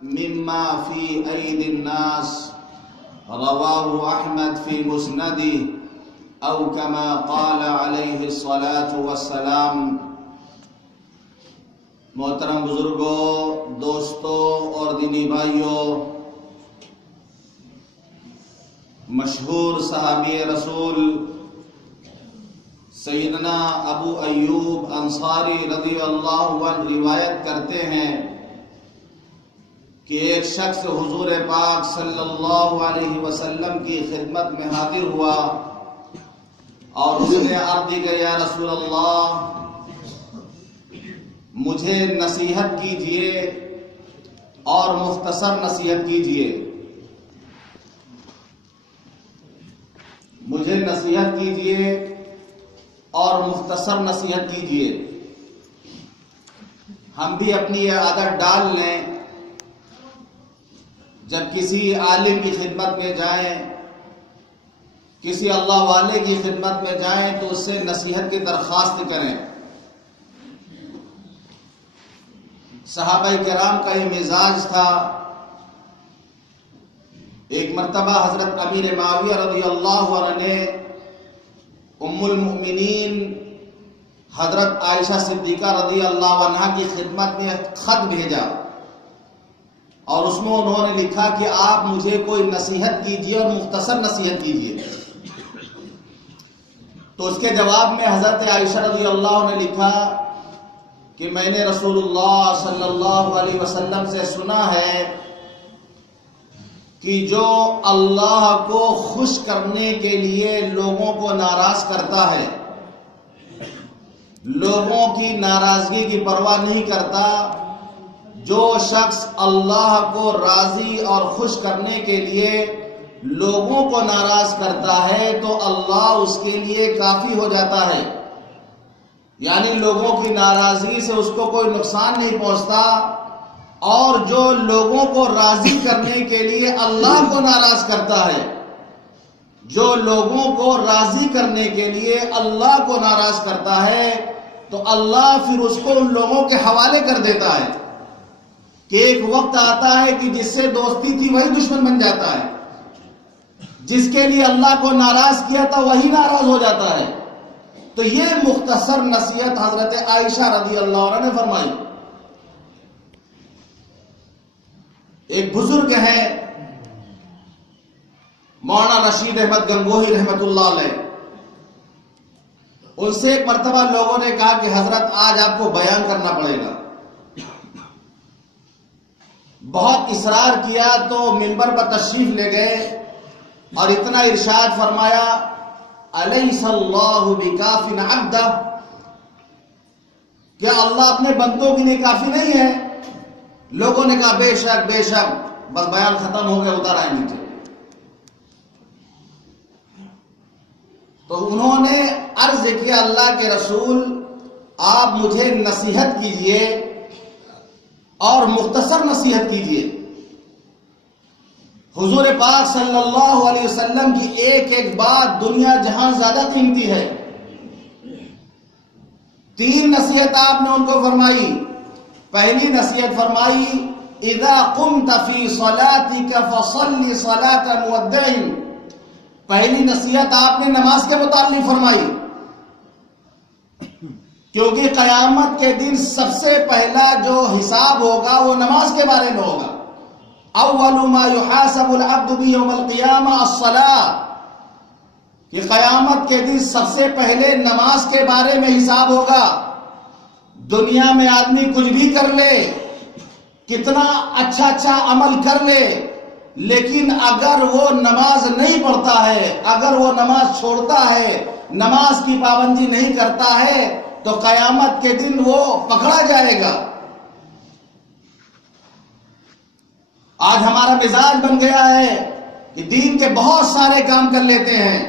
مما في أيدي الناس رواه أحمد في مسنده أو كما قال عليه الصلاة والسلام۔ محترم بزرگوں، دوستوں اور دینی بھائیوں، مشہور صحابی رسول سیدنا ابو ایوب انصاری رضی اللہ عنہ روایت کرتے ہیں کہ ایک شخص حضور پاک صلی اللہ علیہ وسلم کی خدمت میں حاضر ہوا اور اس نے عرض کی کہ یا رسول اللہ، مجھے نصیحت کیجئے اور مختصر نصیحت کیجئے، مجھے نصیحت کیجئے اور مختصر نصیحت کیجئے۔ ہم بھی اپنی یہ عادت ڈال لیں، جب کسی عالم کی خدمت میں جائیں، کسی اللہ والے کی خدمت میں جائیں تو اس سے نصیحت کی درخواست کریں۔ صحابہ کرام کا یہ مزاج تھا۔ ایک مرتبہ حضرت امیر معاویہ رضی اللہ عنہ نے ام المؤمنین حضرت عائشہ صدیقہ رضی اللہ عنہا کی خدمت میں خط بھیجا اور اس میں انہوں نے لکھا کہ آپ مجھے کوئی نصیحت کیجئے اور مختصر نصیحت کیجئے۔ تو اس کے جواب میں حضرت عائشہ رضی اللہ عنہ نے لکھا کہ میں نے رسول اللہ صلی اللہ علیہ وسلم سے سنا ہے کہ جو اللہ کو خوش کرنے کے لیے لوگوں کو ناراض کرتا ہے، لوگوں کی ناراضگی کی پرواہ نہیں کرتا، جو شخص اللہ کو راضی اور خوش کرنے کے لیے لوگوں کو ناراض کرتا ہے تو اللہ اس کے لیے کافی ہو جاتا ہے، یعنی لوگوں کی ناراضگی سے اس کو کوئی نقصان نہیں پہنچتا، اور جو لوگوں کو راضی کرنے کے لیے اللہ کو ناراض کرتا ہے، جو لوگوں کو راضی کرنے کے لیے اللہ کو ناراض کرتا ہے تو اللہ پھر اس کو ان لوگوں کے حوالے کر دیتا ہے کہ ایک وقت آتا ہے کہ جس سے دوستی تھی وہی دشمن بن جاتا ہے، جس کے لیے اللہ کو ناراض کیا تھا وہی ناراض ہو جاتا ہے۔ تو یہ مختصر نصیحت حضرت عائشہ رضی اللہ عنہ نے فرمائی۔ ایک بزرگ ہیں مولانا رشید احمد گنگوہی رحمت اللہ علیہ، ان سے ایک مرتبہ لوگوں نے کہا کہ حضرت آج آپ کو بیان کرنا پڑے گا۔ بہت اصرار کیا تو منبر پر تشریف لے گئے اور اتنا ارشاد فرمایا، الیس اللہ بکاف عبدہ، کیا اللہ اپنے بندوں کے لیے کافی نہیں ہے؟ لوگوں نے کہا بے شک بے شک، بس بیان ختم ہو گیا، اتر آئے نیچے۔ تو انہوں نے عرض کیا اللہ کے رسول، آپ مجھے نصیحت کیجئے اور مختصر نصیحت کیجئے۔ حضور پاک صلی اللہ علیہ وسلم کی ایک ایک بات دنیا جہاں زیادہ قیمتی ہے۔ 3 نصیحت آپ نے ان کو فرمائی۔ پہلی نصیحت فرمائی، اذا قمت فی صلاتک فصل صلاۃ مودع۔ پہلی نصیحت آپ نے نماز کے متعلق فرمائی، کیونکہ قیامت کے دن سب سے پہلا جو حساب ہوگا وہ نماز کے بارے میں ہوگا۔ اول ما يحاسب العبد به يوم القیامہ الصلاۃ، کہ قیامت کے دن سب سے پہلے نماز کے بارے میں حساب ہوگا۔ دنیا میں آدمی کچھ بھی کر لے، کتنا اچھا اچھا عمل کر لے، لیکن اگر وہ نماز نہیں پڑھتا ہے، اگر وہ نماز چھوڑتا ہے، نماز کی پابندی نہیں کرتا ہے تو قیامت کے دن وہ پکڑا جائے گا۔ آج ہمارا مزاج بن گیا ہے کہ دین کے بہت سارے کام کر لیتے ہیں،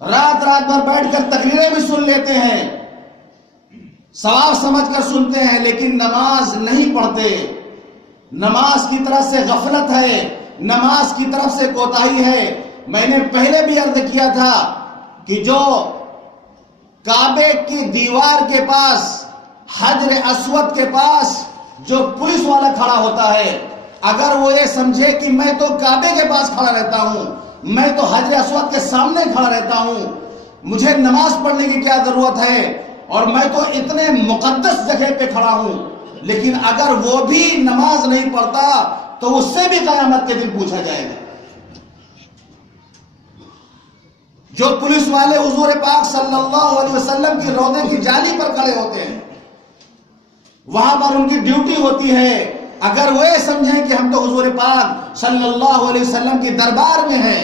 رات رات بھر بیٹھ کر تقریریں بھی سن لیتے ہیں، ثواب سمجھ کر سنتے ہیں، لیکن نماز نہیں پڑھتے۔ نماز کی طرف سے غفلت ہے، نماز کی طرف سے کوتاہی ہے۔ میں نے پہلے بھی عرض کیا تھا کہ جو کعبے کی دیوار کے پاس، حجر اسود کے پاس جو پولیس والا کھڑا ہوتا ہے اگر وہ یہ سمجھے کہ میں تو کعبے کے پاس کھڑا رہتا ہوں، میں تو حجر اسود کے سامنے کھڑا رہتا ہوں، مجھے نماز پڑھنے کی کیا ضرورت ہے، اور میں تو اتنے مقدس جگہ پہ کھڑا ہوں، لیکن اگر وہ بھی نماز نہیں پڑھتا تو اس سے بھی قیامت کے دن پوچھا جائے گا۔ جو پولیس والے حضور پاک صلی اللہ علیہ وسلم کی روضے کی جالی پر کھڑے ہوتے ہیں، وہاں پر ان کی ڈیوٹی ہوتی ہے، اگر وہ یہ سمجھیں کہ ہم تو حضور پاک صلی اللہ علیہ وسلم کے دربار میں ہیں،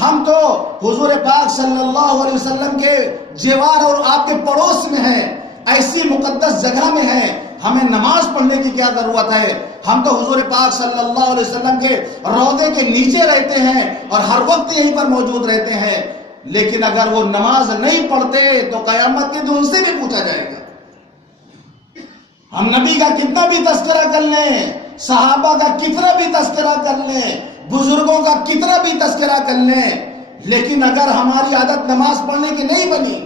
ہم تو حضور پاک صلی اللہ علیہ وسلم کے جوار اور آپ کے پڑوس میں ہیں، ایسی مقدس جگہ میں ہیں، ہمیں نماز پڑھنے کی کیا ضرورت ہے، ہم تو حضور پاک صلی اللہ علیہ وسلم کے روضے کے نیچے رہتے ہیں اور ہر وقت یہیں پر موجود رہتے ہیں، لیکن اگر وہ نماز نہیں پڑھتے تو قیامت کے دن ان سے بھی پوچھا جائے گا۔ ہم نبی کا کتنا بھی تذکرہ کر لیں، صحابہ کا کتنا بھی تذکرہ کر لیں، بزرگوں کا کتنا بھی تذکرہ کر لیں، لیکن اگر ہماری عادت نماز پڑھنے کی نہیں بنی،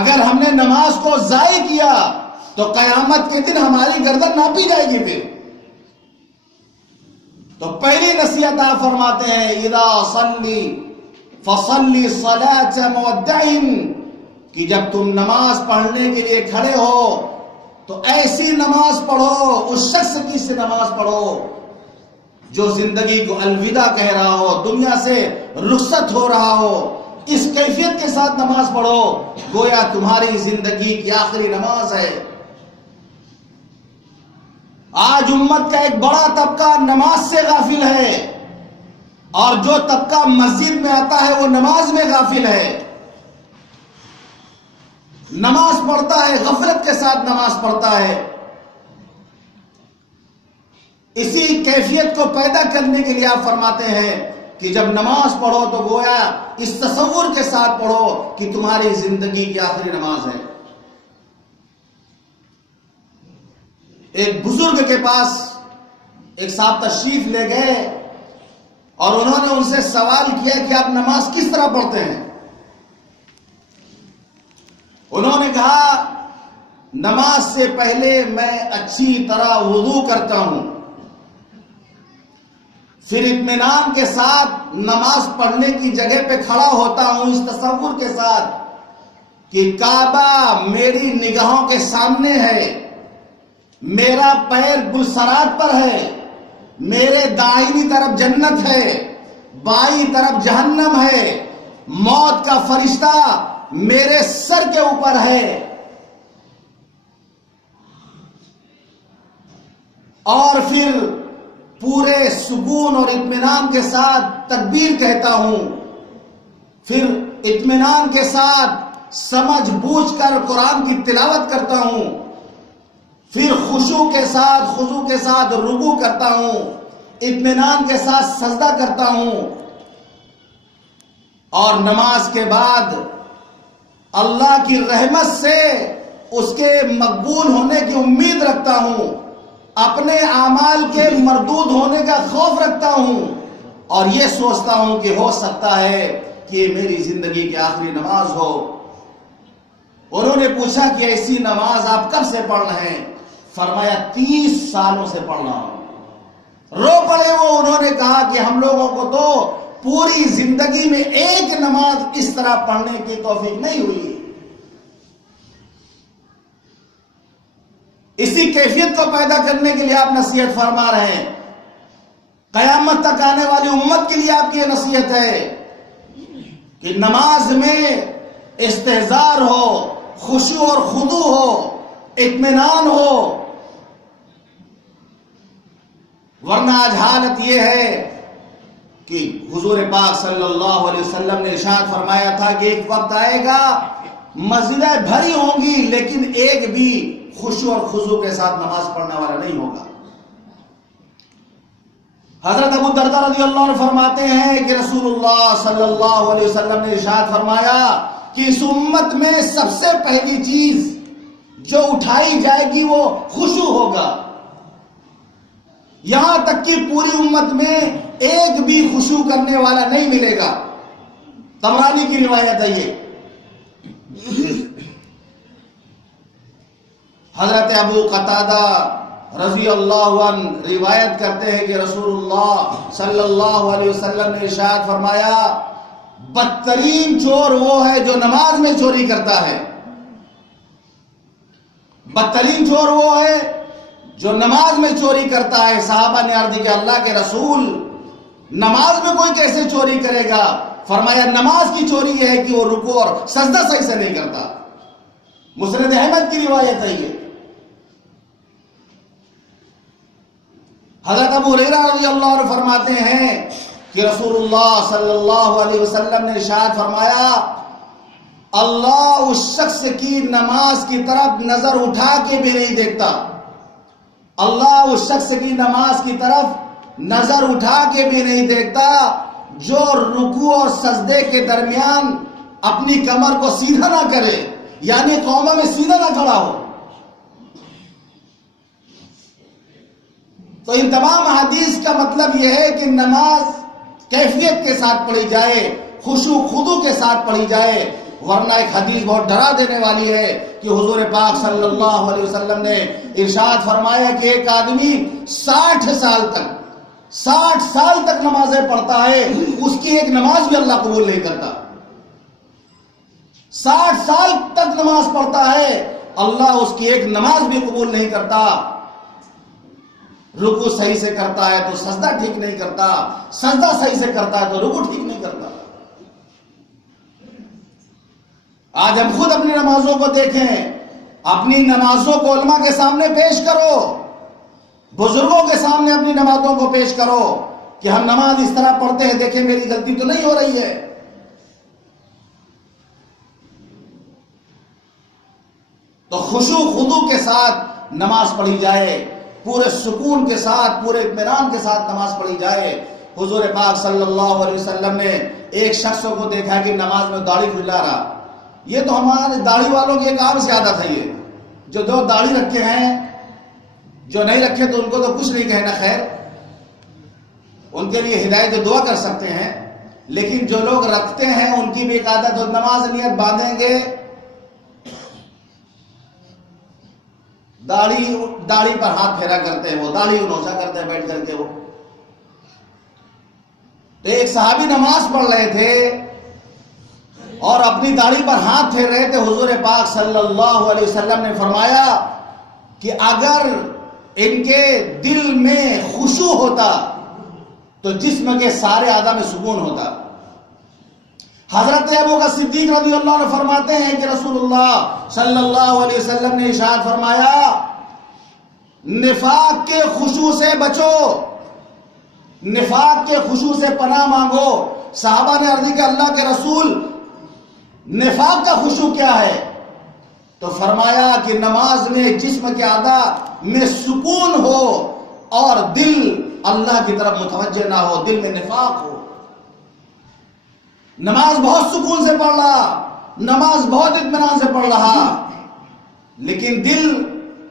اگر ہم نے نماز کو ضائع کیا تو قیامت کے دن ہماری گردن ناپی جائے گی۔ پھر تو پہلی نصیحت آپ فرماتے ہیں اذا صلی فصلی صلاة مودع، کہ جب تم نماز پڑھنے کے لیے کھڑے ہو تو ایسی نماز پڑھو، اس شخص کی سے نماز پڑھو جو زندگی کو الوداع کہہ رہا ہو، دنیا سے رخصت ہو رہا ہو، اس کیفیت کے ساتھ نماز پڑھو گویا تمہاری زندگی کی آخری نماز ہے۔ آج امت کا ایک بڑا طبقہ نماز سے غافل ہے، اور جو طبقہ مسجد میں آتا ہے وہ نماز میں غافل ہے، نماز پڑھتا ہے، غفلت کے ساتھ نماز پڑھتا ہے۔ اسی کیفیت کو پیدا کرنے کے لیے آپ فرماتے ہیں کہ جب نماز پڑھو تو گویا اس تصور کے ساتھ پڑھو کہ تمہاری زندگی کی آخری نماز ہے۔ ایک بزرگ کے پاس ایک صاحب تشریف لے گئے اور انہوں نے ان سے سوال کیا کہ آپ نماز کس طرح پڑھتے ہیں؟ انہوں نے کہا نماز سے پہلے میں اچھی طرح وضو کرتا ہوں، پھر اطمینان کے ساتھ نماز پڑھنے کی جگہ پہ کھڑا ہوتا ہوں اس تصور کے ساتھ کہ کعبہ میری نگاہوں کے سامنے ہے، میرا پیر گلسرات پر ہے، میرے دائیں طرف جنت ہے، بائیں طرف جہنم ہے، موت کا فرشتہ میرے سر کے اوپر ہے، اور پھر پورے سکون اور اطمینان کے ساتھ تکبیر کہتا ہوں، پھر اطمینان کے ساتھ سمجھ بوجھ کر قرآن کی تلاوت کرتا ہوں، پھر خضوع کے ساتھ رکوع کرتا ہوں، اطمینان کے ساتھ سجدہ کرتا ہوں، اور نماز کے بعد اللہ کی رحمت سے اس کے مقبول ہونے کی امید رکھتا ہوں، اپنے اعمال کے مردود ہونے کا خوف رکھتا ہوں، اور یہ سوچتا ہوں کہ ہو سکتا ہے کہ یہ میری زندگی کی آخری نماز ہو۔ انہوں نے پوچھا کہ ایسی نماز آپ کب سے پڑھ رہے ہیں؟ فرمایا 30 سالوں سے پڑھ رہا ہوں۔ رو پڑے وہ، انہوں نے کہا کہ ہم لوگوں کو تو پوری زندگی میں ایک نماز اس طرح پڑھنے کی توفیق نہیں ہوئی۔ اسی کیفیت کو پیدا کرنے کے لیے آپ نصیحت فرما رہے ہیں، قیامت تک آنے والی امت کے لیے آپ کی یہ نصیحت ہے کہ نماز میں استحضار ہو، خشوع اور خضوع ہو، اطمینان ہو، ورنہ آج حالت یہ ہے کہ حضور پاک صلی اللہ علیہ وسلم نے ارشاد فرمایا تھا کہ ایک وقت آئے گا مسجدیں بھری ہوں گی لیکن ایک بھی خشوع اور خضوع کے ساتھ نماز پڑھنے والا نہیں ہوگا۔ حضرت ابو درداء رضی اللہ عنہ فرماتے ہیں کہ رسول اللہ صلی اللہ علیہ وسلم نے ارشاد فرمایا کہ اس امت میں سب سے پہلی چیز جو اٹھائی جائے گی وہ خشوع ہوگا، یہاں تک کہ پوری امت میں ایک بھی خشوع کرنے والا نہیں ملے گا۔ طبرانی کی روایت ہے یہ۔ حضرت ابو قتادہ رضی اللہ عنہ روایت کرتے ہیں کہ رسول اللہ صلی اللہ علیہ وسلم نے ارشاد فرمایا بدترین چور وہ ہے جو نماز میں چوری کرتا ہے. بدترین چور وہ ہے جو نماز میں چوری کرتا ہے. صحابہ نے عرض کی اللہ کے رسول نماز میں کوئی کیسے چوری کرے گا؟ فرمایا نماز کی چوری یہ ہے کہ وہ رکوع اور سجدہ صحیح سے نہیں کرتا. مسند احمد کی روایت ہے یہ. حضرت ابو ہریرہ رضی اللہ عنہ فرماتے ہیں کہ رسول اللہ صلی اللہ علیہ وسلم نے ارشاد فرمایا اللہ اس شخص کی نماز کی طرف نظر اٹھا کے بھی نہیں دیکھتا. اللہ اس شخص کی نماز کی طرف نظر اٹھا کے بھی نہیں دیکھتا جو رکوع اور سجدے کے درمیان اپنی کمر کو سیدھا نہ کرے، یعنی قوموں میں سیدھا نہ کھڑا ہو. تو ان تمام حدیث کا مطلب یہ ہے کہ نماز کیفیت کے ساتھ پڑھی جائے، خشوع خضوع کے ساتھ پڑھی جائے. ورنہ ایک حدیث بہت ڈرا دینے والی ہے کہ حضور پاک صلی اللہ علیہ وسلم نے ارشاد فرمایا کہ ایک آدمی 60 سال تک نمازیں پڑھتا ہے، اس کی ایک نماز بھی اللہ قبول نہیں کرتا. 60 سال تک نماز پڑھتا ہے، اللہ اس کی ایک نماز بھی قبول نہیں کرتا. رکوع صحیح سے کرتا ہے تو سجدہ ٹھیک نہیں کرتا، سجدہ صحیح سے کرتا ہے تو رکوع ٹھیک نہیں کرتا. آج ہم خود اپنی نمازوں کو دیکھیں، اپنی نمازوں کو علماء کے سامنے پیش کرو، بزرگوں کے سامنے اپنی نمازوں کو پیش کرو کہ ہم نماز اس طرح پڑھتے ہیں، دیکھیں میری غلطی تو نہیں ہو رہی ہے. تو خشوع خضوع کے ساتھ نماز پڑھی جائے، پورے سکون کے ساتھ، پورے اطمینان کے ساتھ نماز پڑھی جائے. حضور پاک صلی اللہ علیہ وسلم نے ایک شخص کو دیکھا کہ نماز میں داڑھی کھلا رہا. یہ تو ہمارے داڑھی والوں کی ایک عام سی عادت ہے، یہ جو دو داڑھی رکھے ہیں، جو نہیں رکھے تو ان کو تو کچھ نہیں کہنا، خیر ان کے لیے ہدایت دعا کر سکتے ہیں. لیکن جو لوگ رکھتے ہیں ان کی بھی ایک عادت ہو، نماز نیت باندھیں گے داڑھی پر ہاتھ پھیرا کرتے ہیں، وہ داڑھی نوچا کرتے ہیں بیٹھ کر کے. وہ تو ایک صحابی نماز پڑھ رہے تھے اور اپنی داڑھی پر ہاتھ پھیر رہے تھے. حضور پاک صلی اللہ علیہ وسلم نے فرمایا کہ اگر ان کے دل میں خشوع ہوتا تو جسم کے سارے اعضاء میں سکون ہوتا. حضرت ابوبکر صدیق رضی اللہ عنہ فرماتے ہیں کہ رسول اللہ صلی اللہ علیہ وسلم نے ارشاد فرمایا نفاق کے خشوع سے بچو، نفاق کے خشوع سے پناہ مانگو. صحابہ نے عرض کیا اللہ کے رسول نفاق کا خشوع کیا ہے؟ تو فرمایا کہ نماز میں جسم کے اعضاء میں سکون ہو اور دل اللہ کی طرف متوجہ نہ ہو، دل میں نفاق ہو. نماز بہت سکون سے پڑھ رہا، نماز بہت اطمینان سے پڑھ رہا، لیکن دل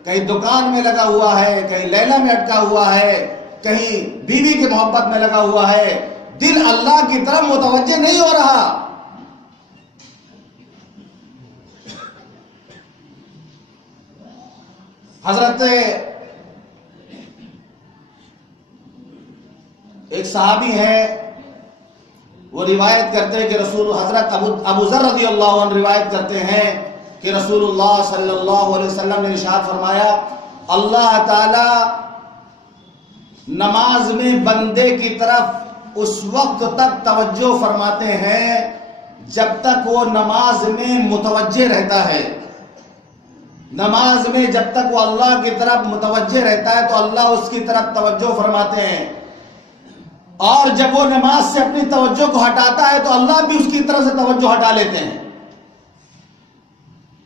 کہیں دکان میں لگا ہوا ہے، کہیں لیلا میں اٹکا ہوا ہے، کہیں بیوی کی محبت میں لگا ہوا ہے، دل اللہ کی طرف متوجہ نہیں ہو رہا. حضرت ایک صحابی ہے، وہ روایت کرتے ہیں کہ حضرت ابو ذر رضی اللہ عنہ روایت کرتے ہیں کہ رسول اللہ صلی اللہ علیہ وسلم نے ارشاد فرمایا اللہ تعالی نماز میں بندے کی طرف اس وقت تک توجہ فرماتے ہیں جب تک وہ نماز میں متوجہ رہتا ہے. نماز میں جب تک وہ اللہ کی طرف متوجہ رہتا ہے تو اللہ اس کی طرف توجہ فرماتے ہیں، اور جب وہ نماز سے اپنی توجہ کو ہٹاتا ہے تو اللہ بھی اس کی طرف سے توجہ ہٹا لیتے ہیں.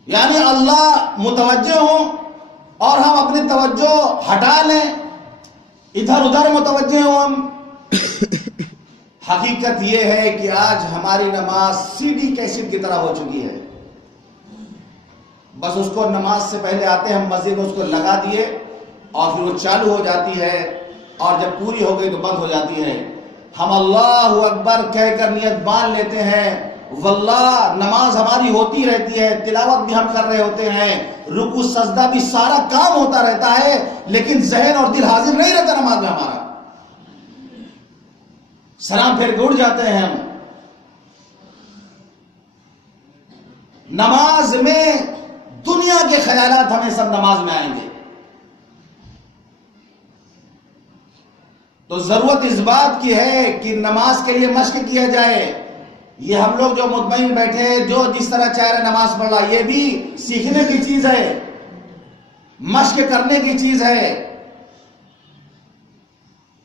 یعنی اللہ متوجہ ہوں اور ہم اپنی توجہ ہٹا لیں، ادھر ادھر متوجہ ہوں ہم. حقیقت یہ ہے کہ آج ہماری نماز سی ڈی کیسٹ کی طرح ہو چکی ہے. بس اس کو نماز سے پہلے آتے ہم مسجد میں اس کو لگا دیے اور پھر وہ چالو ہو جاتی ہے، اور جب پوری ہو گئی تو بند ہو جاتی ہے. ہم اللہ اکبر کہہ کر نیت باندھ لیتے ہیں واللہ نماز ہماری ہوتی رہتی ہے، تلاوت بھی ہم کر رہے ہوتے ہیں، رکوع سجدہ بھی سارا کام ہوتا رہتا ہے، لیکن ذہن اور دل حاضر نہیں رہتا نماز میں ہمارا. سلام پھیر کے اٹھ جاتے ہیں ہم. نماز میں دنیا کے خیالات ہمیں سب نماز میں آئیں گے. تو ضرورت اس بات کی ہے کہ نماز کے لیے مشق کیا جائے. یہ ہم لوگ جو مطمئن بیٹھے جو جس طرح چاہ رہے نماز پڑھ رہا، یہ بھی سیکھنے کی چیز ہے، مشق کرنے کی چیز ہے.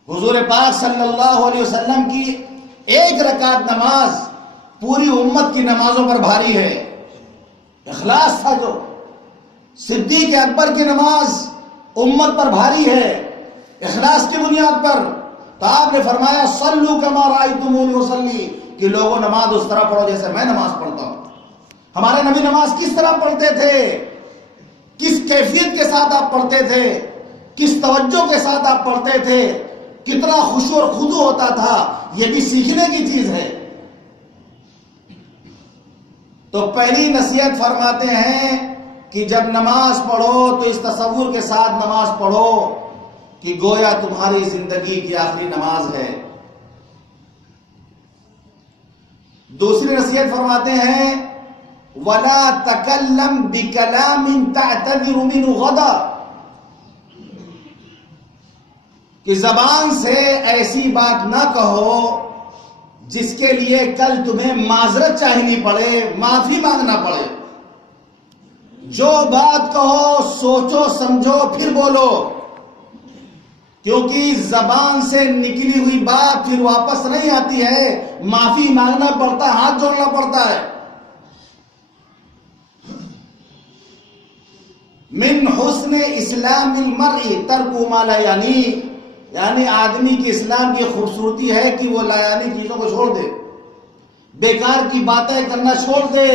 حضور پاک صلی اللہ علیہ وسلم کی ایک رکعت نماز پوری امت کی نمازوں پر بھاری ہے. اخلاص تھا جو. صدیق اکبر کی نماز امت پر بھاری ہے اخلاص کی بنیاد پر. تو آپ نے فرمایا صلو کما رأیتمونی اصلی، کہ لوگوں نماز اس طرح پڑھو جیسے میں نماز پڑھتا ہوں. ہمارے نبی نماز کس طرح پڑھتے تھے، کس کیفیت کے ساتھ آپ پڑھتے تھے، کس توجہ کے ساتھ آپ پڑھتے تھے، کتنا خشوع اور خضوع ہوتا تھا، یہ بھی سیکھنے کی چیز ہے. تو پہلی نصیحت فرماتے ہیں کہ جب نماز پڑھو تو اس تصور کے ساتھ نماز پڑھو کہ گویا تمہاری زندگی کی آخری نماز ہے. دوسری نصیحت فرماتے ہیں وَلَا تَكَلَّمْ بِكَلَامٍ تَعْتَذِرُ مِنْهُ غَدًا، کہ زبان سے ایسی بات نہ کہو جس کے لیے کل تمہیں معذرت چاہنی پڑے، معافی مانگنا پڑے. جو بات کہو سوچو سمجھو پھر بولو، کیونکہ زبان سے نکلی ہوئی بات پھر واپس نہیں آتی ہے، معافی مانگنا پڑتا ہے، ہاتھ جوڑنا پڑتا ہے. من حسن اسلام المرء ترک ما لا یعنی آدمی کی اسلام کی خوبصورتی ہے کہ وہ لا یعنی چیزوں کو چھوڑ دے، بیکار کی باتیں کرنا چھوڑ دے،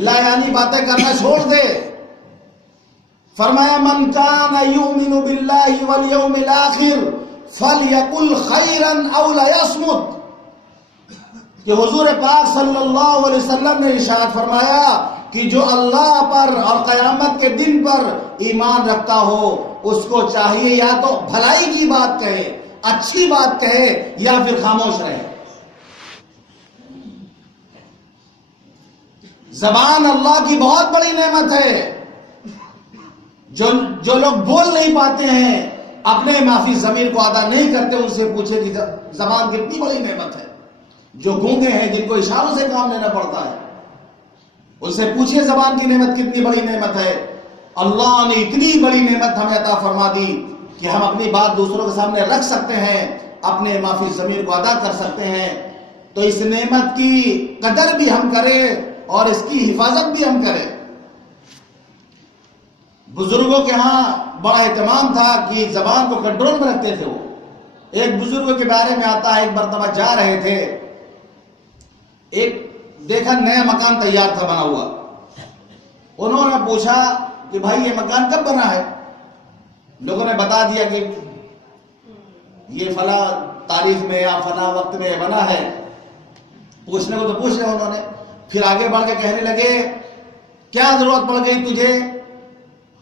لا یعنی باتیں کرنا چھوڑ دے. فرمایا من کان یؤمن باللہ والیوم الاخر فلیقل خیرا او لیصمت، کہ حضور پاک صلی اللہ علیہ وسلم نے ارشاد فرمایا کہ جو اللہ پر اور قیامت کے دن پر ایمان رکھتا ہو اس کو چاہیے یا تو بھلائی کی بات کہے، اچھی بات کہے، یا پھر خاموش رہے. زبان اللہ کی بہت بڑی نعمت ہے. جو لوگ بول نہیں پاتے ہیں، اپنے معافی ضمیر کو ادا نہیں کرتے، ان سے پوچھے کہ زبان کتنی بڑی نعمت ہے. جو گونگے ہیں جن کو اشاروں سے کام لینا پڑتا ہے، ان سے پوچھئے زبان کی نعمت کتنی بڑی نعمت ہے. اللہ نے اتنی بڑی نعمت ہمیں عطا فرما دی کہ ہم اپنی بات دوسروں کے سامنے رکھ سکتے ہیں، اپنے معافی ضمیر کو ادا کر سکتے ہیں. تو اس نعمت کی قدر بھی ہم کریں اور اس کی حفاظت بھی ہم کریں. بزرگوں کے ہاں بڑا اہتمام تھا کہ زبان کو کنٹرول میں رکھتے تھے. وہ ایک بزرگوں کے بارے میں آتا ہے، ایک مرتبہ جا رہے تھے، ایک دیکھا نیا مکان تیار تھا بنا ہوا. انہوں نے پوچھا کہ بھائی یہ مکان کب بنا ہے؟ لوگوں نے بتا دیا کہ یہ فلاں تاریخ میں یا فلاں وقت میں بنا ہے. پوچھنے کو تو پوچھ رہے انہوں نے. پھر آگے بڑھ کے کہنے لگے کیا ضرورت پڑ گئی تجھے،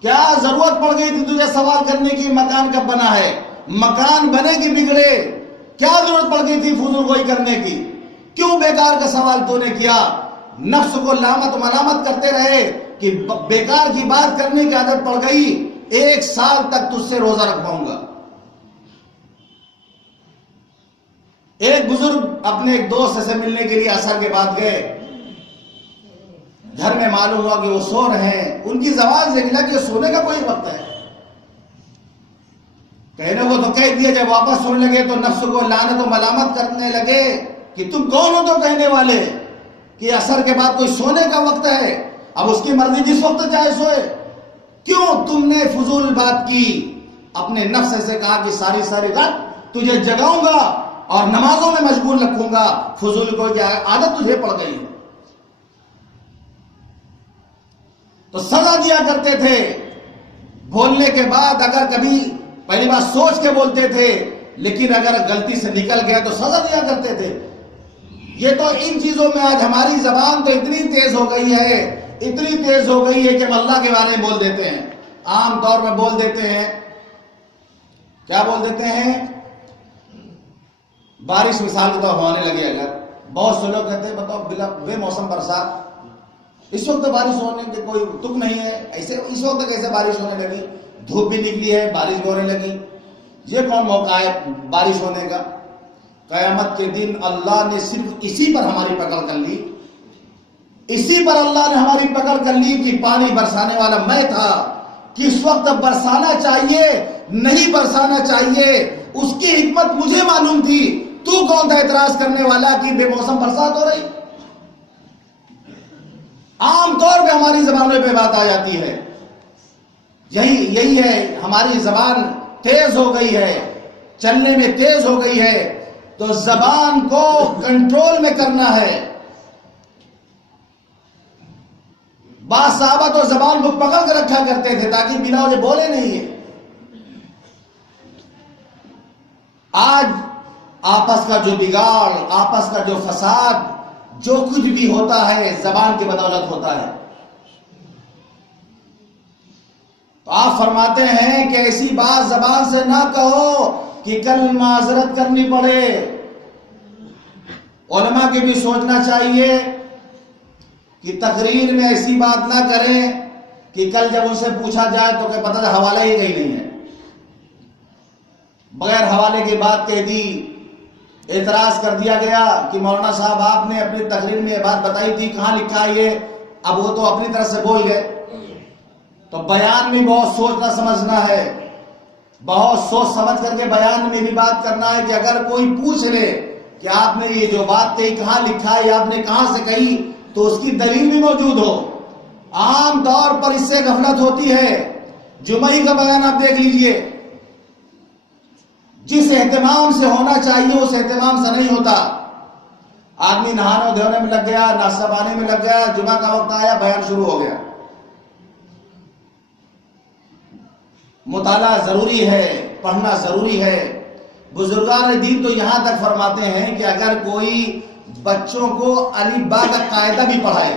کیا ضرورت پڑ گئی تھی تجھے سوال کرنے کی مکان کب بنا ہے؟ مکان بنے کہ بگڑے، کیا ضرورت پڑ گئی تھی فضول گوئی کرنے کی؟ کیوں بیکار کا سوال تو نے کیا؟ نفس کو لامت ملامت کرتے رہے کہ بیکار کی بات کرنے کی عادت پڑ گئی، 1 سال تک تجھ سے روزہ رکھواؤں گا. ایک بزرگ اپنے ایک دوست سے ملنے کے لیے عصر کے بعد گئے. گھر میں معلوم ہوا کہ وہ سو رہے ہیں. ان کی زبان سے نکلا کہ سونے کا کوئی وقت ہے. کہنے کو تو کہہ دیا، جب واپس سونے لگے تو نفس کو لعنت و ملامت کرنے لگے کہ تم کون ہو تو کہنے والے کہ عصر کے بعد کوئی سونے کا وقت ہے. اب اس کی مرضی جس وقت چاہے سوئے، کیوں تم نے فضول بات کی؟ اپنے نفس سے کہا کہ ساری رات تجھے جگاؤں گا اور نمازوں میں مشغول رکھوں گا، فضول کو عادت تجھے پڑ گئی. تو سزا دیا کرتے تھے. بولنے کے بعد اگر کبھی پہلی بار سوچ کے بولتے تھے، لیکن اگر غلطی سے نکل گیا تو سزا دیا کرتے تھے. یہ تو ان چیزوں میں آج ہماری زبان تو اتنی تیز ہو گئی ہے، اتنی تیز ہو گئی ہے کہ ہم اللہ کے بارے میں بول دیتے ہیں، عام طور میں بول دیتے ہیں، کیا بول دیتے ہیں؟ بارش مثال کے طور ہونے لگے، اگر بہت سے لوگ کہتے ہیں بتاؤ بے موسم برسات، اس وقت بارش ہونے کے کوئی تک نہیں ہے، ایسے اس وقت کیسے بارش ہونے لگی؟ دھوپ بھی نکلی ہے، بارش بھی ہونے لگی، یہ کون موقع ہے بارش ہونے کا؟ قیامت کے دن اللہ نے صرف اسی پر ہماری پکڑ کر لی، اسی پر اللہ نے ہماری پکڑ کر لی کہ پانی برسانے والا میں تھا، کس وقت برسانا چاہیے نہیں برسانا چاہیے اس کی حکمت مجھے معلوم تھی، تو کون تھا اعتراض کرنے والا کہ بے موسم برسات ہو رہی؟ عام طور پہ ہماری زبانوں پہ بات آ جاتی ہے، یہی ہے، ہماری زبان تیز ہو گئی ہے، چلنے میں تیز ہو گئی ہے، تو زبان کو کنٹرول میں کرنا ہے۔ بعض صحابہ تو زبان کو پکڑ کر رکھا کرتے تھے تاکہ بلا وجہ بولے نہیں ہے۔ آج آپس کا جو بگاڑ، آپس کا جو فساد، جو کچھ بھی ہوتا ہے زبان کی بدولت ہوتا ہے۔ تو آپ فرماتے ہیں کہ ایسی بات زبان سے نہ کہو کہ کل معذرت کرنی پڑے۔ علماء کی بھی سوچنا چاہیے کہ تقریر میں ایسی بات نہ کریں کہ کل جب ان سے پوچھا جائے تو کہ پتہ حوالہ ہی کہیں نہیں ہے، بغیر حوالے کی بات کہہ دی، اعتراض کر دیا گیا کہ مولانا صاحب آپ نے اپنی تقریر میں یہ بات بتائی تھی، کہاں لکھا ہے یہ؟ اب وہ تو اپنی طرف سے بول گئے۔ تو بیان میں بہت سوچنا سمجھنا ہے، بہت سوچ سمجھ کر کے بیان میں بھی بات کرنا ہے کہ اگر کوئی پوچھ لے کہ آپ نے یہ جو بات کہی کہاں لکھا ہے یا آپ نے کہاں سے کہی، تو اس کی دلیل بھی موجود ہو۔ عام طور پر اس سے غفلت ہوتی ہے۔ جمعی کا بیان آپ دیکھ لیجئے، جس اہتمام سے ہونا چاہیے اس اہتمام سے نہیں ہوتا۔ آدمی نہانے دھونے میں لگ گیا، ناشتہ پانی میں لگ گیا، جمعہ کا وقت آیا، بیان شروع ہو گیا۔ مطالعہ ضروری ہے، پڑھنا ضروری ہے۔ بزرگان دین تو یہاں تک فرماتے ہیں کہ اگر کوئی بچوں کو الف با کا قاعدہ بھی پڑھائے،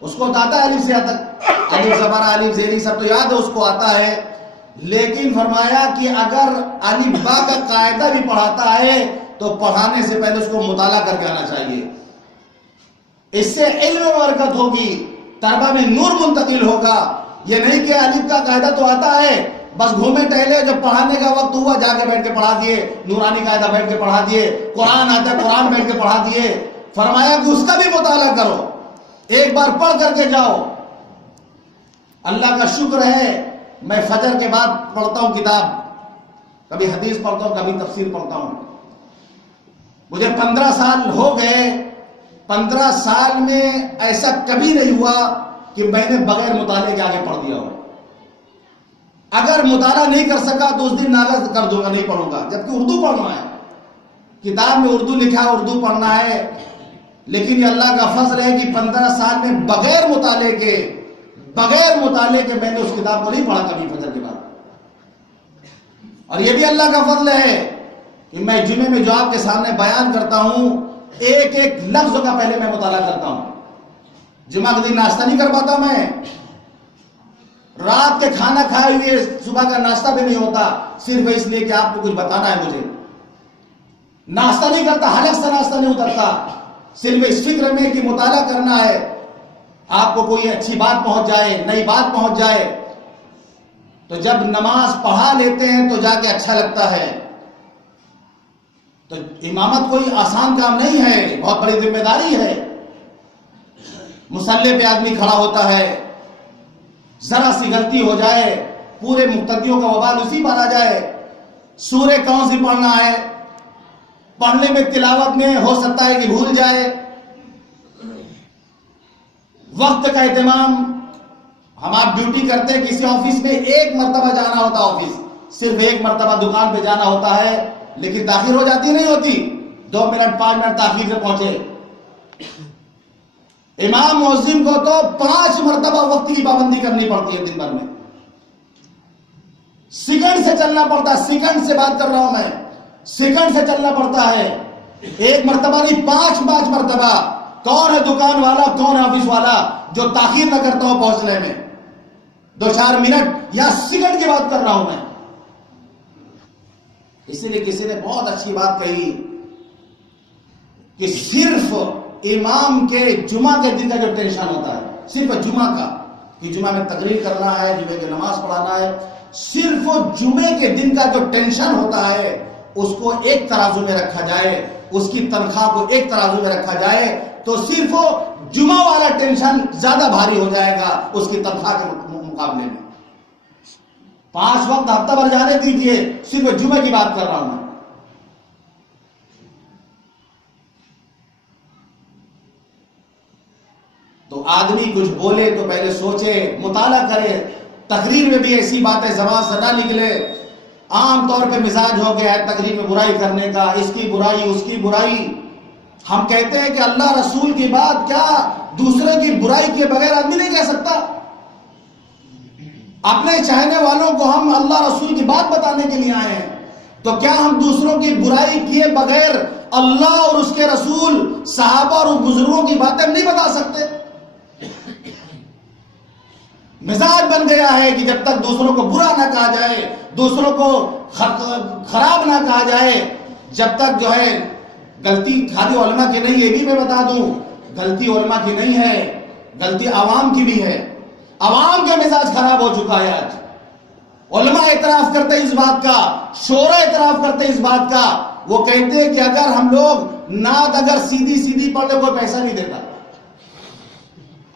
اس کو آتا ہے الف سے تک، الف زبر الف زیری سب تو یاد ہے، اس کو آتا ہے، لیکن فرمایا کہ اگر الف با کا قاعدہ بھی پڑھاتا ہے تو پڑھانے سے پہلے اس کو مطالعہ کر کے آنا چاہیے۔ اس سے علم میں برکت ہوگی، طلبہ میں نور منتقل ہوگا۔ یہ نہیں کہ الف کا قاعدہ تو آتا ہے، بس گھومے ٹہلے، جب پڑھانے کا وقت ہوا جا کے بیٹھ کے پڑھا دیے، نورانی قاعدہ بیٹھ کے پڑھا دیے، قرآن آتا ہے قرآن بیٹھ کے پڑھا دیے۔ فرمایا کہ اس کا بھی مطالعہ کرو، ایک بار پڑھ کر کے جاؤ۔ اللہ کا شکر ہے میں فجر کے بعد پڑھتا ہوں کتاب، کبھی حدیث پڑھتا ہوں، کبھی تفسیر پڑھتا ہوں۔ مجھے 15 سال ہو گئے، 15 سال میں ایسا کبھی نہیں ہوا کہ میں نے بغیر مطالعے کے آگے پڑھ دیا ہو۔ اگر مطالعہ نہیں کر سکا تو اس دن ناراض کر دوں گا، نہیں پڑھوں گا، جبکہ اردو پڑھنا ہے، کتاب میں اردو لکھا ہے، اردو پڑھنا ہے۔ لیکن یہ اللہ کا فضل ہے کہ 15 سال میں بغیر مطالعے کے میں نے اس کتاب کو نہیں پڑھا کبھی فجر کے بعد۔ اور یہ بھی اللہ کا فضل ہے کہ میں جمعے میں جو آپ کے سامنے بیان کرتا ہوں، ایک ایک لفظ کا پہلے میں مطالعہ کرتا ہوں۔ جمعہ کے دن ناشتہ نہیں کر پاتا، میں رات کے کھانا کھائے ہوئے صبح کا ناشتہ بھی نہیں ہوتا، صرف اس لیے کہ آپ کو کچھ بتانا ہے مجھے۔ ناشتہ نہیں کرتا، حلق سے ناشتہ نہیں اترتا، صرف اس فکر میں کہ مطالعہ کرنا ہے، آپ کو کوئی اچھی بات پہنچ جائے، نئی بات پہنچ جائے۔ تو جب نماز پڑھا لیتے ہیں تو جا کے اچھا لگتا ہے۔ تو امامت کوئی آسان کام نہیں ہے، بہت بڑی ذمہ داری ہے۔ مصلی پہ آدمی کھڑا ہوتا ہے، ذرا سی غلطی ہو جائے پورے مقتدیوں کا وبال اسی پر آ جائے۔ سورہ کون سی پڑھنا ہے، پڑھنے میں تلاوت میں ہو سکتا ہے کہ بھول جائے۔ وقت کا اہتمام، ہم آپ ڈیوٹی کرتے ہیں کسی آفس میں، ایک مرتبہ جانا ہوتا آفس، صرف ایک مرتبہ دکان پہ جانا ہوتا ہے، لیکن تاخیر ہو جاتی نہیں ہوتی، 2 منٹ 5 منٹ تاخیر سے پہنچے۔ امام مؤذن کو تو 5 مرتبہ وقت کی پابندی کرنی پڑتی ہے دن بھر میں، سیکنڈ سے چلنا پڑتا ہے، سیکنڈ سے بات کر رہا ہوں میں، سیکنڈ سے چلنا پڑتا ہے۔ ایک مرتبہ نہیں، 5 مرتبہ۔ کون ہے دکان والا، کون ہے آفس والا جو تاخیر نہ کرتا ہو پہنچنے میں؟ 2-4 منٹ یا سیکنڈ کی بات کر رہا ہوں میں۔ اسی لیے کسی نے بہت اچھی بات کہی کہ صرف امام کے جمعہ کے دن کا جو ٹینشن ہوتا ہے، صرف جمعہ کا، کہ جمعہ میں تقریر کرنا ہے، جمعہ کی نماز پڑھانا ہے، صرف جمعے کے دن کا جو ٹینشن ہوتا ہے اس کو ایک ترازو میں رکھا جائے، اس کی تنخواہ کو ایک ترازو میں رکھا جائے تو صرف جمعہ والا ٹینشن زیادہ بھاری ہو جائے گا اس کی تنخواہ کے مقابلے میں۔ 5 وقت ہفتہ بھر جانے دیجیے، صرف جمعے کی بات کر رہا ہوں میں۔ تو آدمی کچھ بولے تو پہلے سوچے، مطالعہ کرے، تقریر میں بھی ایسی باتیں زبان سے نہ نکلے۔ عام طور پہ مزاج ہو گیا ہے تقریر میں برائی کرنے کا، اس کی برائی اس کی برائی۔ ہم کہتے ہیں کہ اللہ رسول کی بات کیا دوسرے کی برائی کے بغیر آدمی نہیں کہہ سکتا؟ اپنے چاہنے والوں کو ہم اللہ رسول کی بات بتانے کے لیے آئے ہیں، تو کیا ہم دوسروں کی برائی کیے بغیر اللہ اور اس کے رسول، صحابہ اور بزرگوں کی باتیں نہیں بتا سکتے؟ مزاج بن گیا ہے کہ جب تک دوسروں کو برا نہ کہا جائے، دوسروں کو خراب نہ کہا جائے، جب تک جو ہے غلطی خالی علماء کی نہیں، یہ بھی میں بتا دوں، غلطی علماء کی نہیں ہے، غلطی عوام کی بھی ہے۔ عوام کا مزاج خراب ہو چکا ہے آج۔ علماء اعتراف کرتے اس بات کا، شورا اعتراف کرتے اس بات کا، وہ کہتے ہیں کہ اگر ہم لوگ نعت اگر سیدھی پڑھتے کوئی پیسہ نہیں دیتا،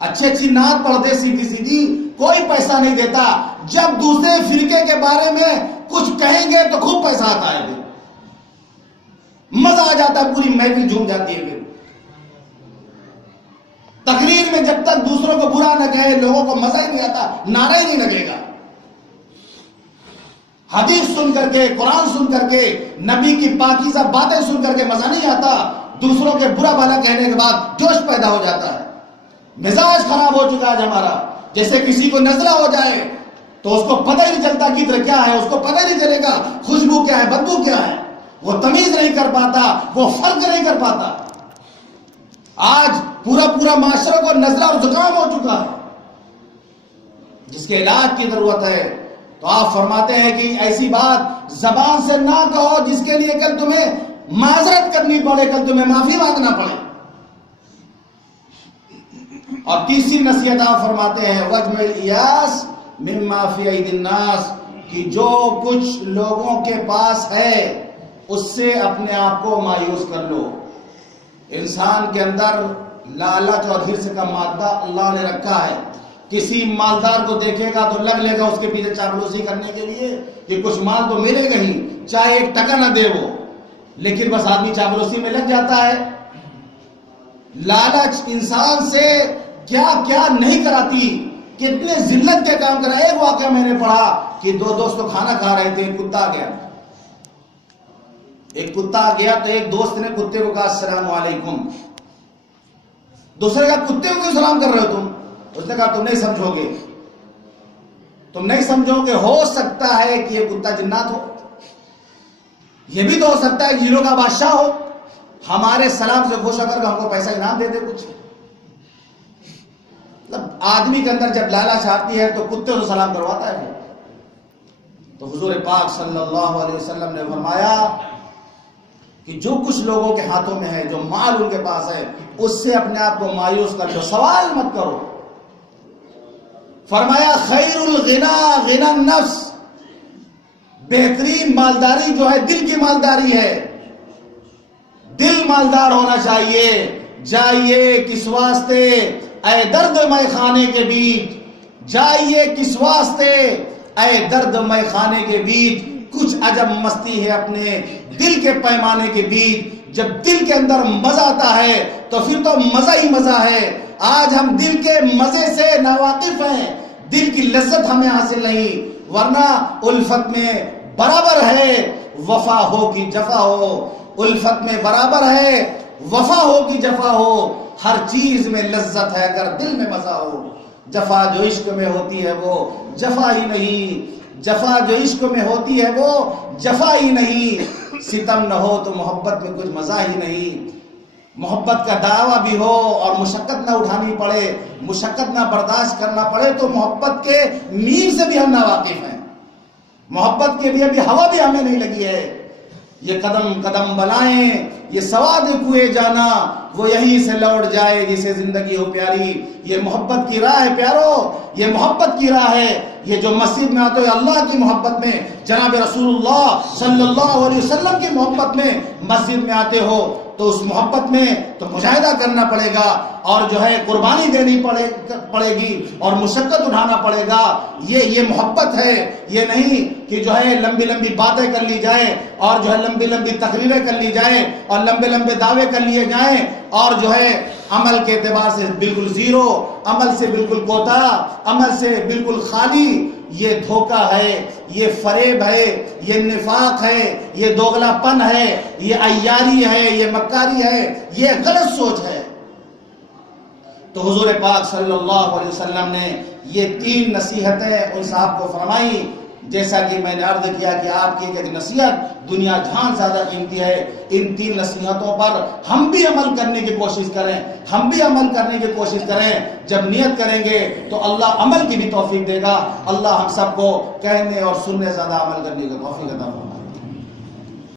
اچھی نعت پڑھتے سیدھی کوئی پیسہ نہیں دیتا، جب دوسرے فرقے کے بارے میں کچھ کہیں گے تو خوب پیسہ آتا ہے، مزہ آ جاتا ہے، پوری محفل جھوم جاتی ہے۔ پھر تقریر میں جب تک دوسروں کو برا نہ کہے لوگوں کو مزہ ہی نہیں آتا، نعرہ ہی نہیں لگے گا۔ حدیث سن کر کے، قرآن سن کر کے، نبی کی پاکیزہ باتیں سن کر کے مزہ نہیں آتا، دوسروں کے برا بھلا کہنے کے بعد جوش پیدا ہو جاتا ہے۔ مزاج خراب ہو چکا ہے ہمارا۔ جیسے کسی کو نزلہ ہو جائے تو اس کو پتہ ہی نہیں چلتا کہ عطر کیا ہے، اس کو پتہ ہی نہیں چلے گا خوشبو کیا ہے، بدبو کیا ہے، وہ تمیز نہیں کر پاتا، وہ فرق نہیں کر پاتا۔ آج پورا معاشرہ کو نزلہ اور زکام ہو چکا ہے، جس کے علاج کی ضرورت ہے۔ تو آپ فرماتے ہیں کہ ایسی بات زبان سے نہ کہو جس کے لیے کل تمہیں معذرت کرنی پڑے، کل تمہیں معافی مانگنا پڑے۔ اور تیسری نصیحت آپ فرماتے ہیں وَجْمَعِ الْإِيَاسِ مِمَّا فِي أَيْدِي النَّاسِ، کہ جو کچھ لوگوں کے پاس ہے اس سے اپنے آپ کو مایوس کر لو۔ انسان کے اندر لالچ اور حرص کا مادہ اللہ نے رکھا ہے۔ کسی مالدار کو دیکھے گا تو لگ لے گا اس کے پیچھے چاپلوسی کرنے کے لیے کہ کچھ مال تو ملے گا ہی، چاہے 1 ٹکا نہ دے وہ، لیکن بس آدمی چاپلوسی میں لگ جاتا ہے۔ لالچ انسان سے کیا نہیں کراتی، کتنے ذلت کے کام کرا۔ ایک واقعہ میں نے پڑھا کہ 2 دوست تو کھانا کھا رہے تھے، ایک کتا آ گیا تو ایک دوست نے کتے کو کہا السلام علیکم، دوسرے کا کتے کو کیوں سلام کر رہے ہو تم؟ اس نے کہا تم نہیں سمجھو گے، ہو سکتا ہے کہ یہ کتا جنات ہو، یہ بھی تو ہو سکتا ہے جنوں کا بادشاہ ہو، ہمارے سلام سے خوش ہو کر ہم کو پیسہ انعام دے دے کچھ۔ مطلب آدمی کے اندر جب لالچ آتی ہے تو کتے کو سلام کرواتا ہے۔ تو حضور پاک صلی اللہ علیہ وسلم نے فرمایا کہ جو کچھ لوگوں کے ہاتھوں میں ہے، جو مال ان کے پاس ہے، اس سے اپنے آپ کو مایوس کر لو، سوال مت کرو۔ فرمایا خیر الغنا غنى النفس، بہترین مالداری جو ہے دل کی مالداری ہے، دل مالدار ہونا چاہیے۔ جائیے کس واسطے اے درد مے خانے کے بیچ، جائیے کس واسطے اے درد مے خانے کے بیچ، کچھ عجب مستی ہے اپنے دل کے پیمانے کے بیچ۔ جب دل کے اندر مزہ آتا ہے تو پھر تو مزہ ہی مزہ ہے۔ آج ہم دل کے مزے سے ناواقف ہیں، دل کی لذت ہمیں حاصل نہیں، ورنہ الفت میں برابر ہے وفا ہو کی جفا ہو، الفت میں برابر ہے وفا ہو کی جفا ہو۔ ہر چیز میں لذت ہے اگر دل میں مزہ ہو، جفا جو عشق میں ہوتی ہے وہ جفا ہی نہیں، جفا جو عشق میں ہوتی ہے وہ جفا ہی نہیں، ستم نہ ہو تو محبت میں کچھ مزہ ہی نہیں۔ محبت کا دعویٰ بھی ہو اور مشقت نہ اٹھانی پڑے، مشقت نہ برداشت کرنا پڑے تو محبت کے میر سے بھی ہم ناواقف ہیں، محبت کے بھی ابھی ہوا بھی ہمیں نہیں لگی ہے۔ یہ قدم قدم بلائیں، یہ سواد کوئے جانا، وہ یہیں سے لوٹ جائے جسے زندگی ہو پیاری۔ یہ محبت کی راہ ہے پیارو، یہ محبت کی راہ ہے۔ یہ جو مسجد میں آتے ہو اللہ کی محبت میں، جناب رسول اللہ صلی اللہ علیہ وسلم کی محبت میں مسجد میں آتے ہو تو اس محبت میں تو مجاہدہ کرنا پڑے گا، اور جو ہے قربانی دینی پڑے گی، اور مشقت اٹھانا پڑے گا۔ یہ محبت ہے، یہ نہیں کہ جو ہے لمبی لمبی باتیں کر لی جائیں اور جو ہے لمبی لمبی تقریریں کر لی جائیں اور لمبے لمبے دعوے کر لیے جائیں، اور جو ہے عمل کے اعتبار سے بالکل زیرو، عمل سے بالکل کوتاہ، عمل سے بالکل خالی۔ یہ دھوکہ ہے، یہ فریب ہے، یہ نفاق ہے، یہ دوغلا پن ہے، یہ عیاری ہے، یہ مکاری ہے، یہ غلط سوچ ہے۔ تو حضور پاک صلی اللہ علیہ وسلم نے یہ 3 نصیحتیں ان صاحب کو فرمائی۔ جیسا کہ میں نے عرض کیا کہ آپ کی ایک نصیحت دنیا جہاں زیادہ قیمتی ہے، ان 3 نصیحتوں پر ہم بھی عمل کرنے کی کوشش کریں، ہم بھی عمل کرنے کی کوشش کریں۔ جب نیت کریں گے تو اللہ عمل کی بھی توفیق دے گا۔ اللہ ہم سب کو کہنے اور سننے زیادہ عمل کرنے کی توفیق عطا فرمائے۔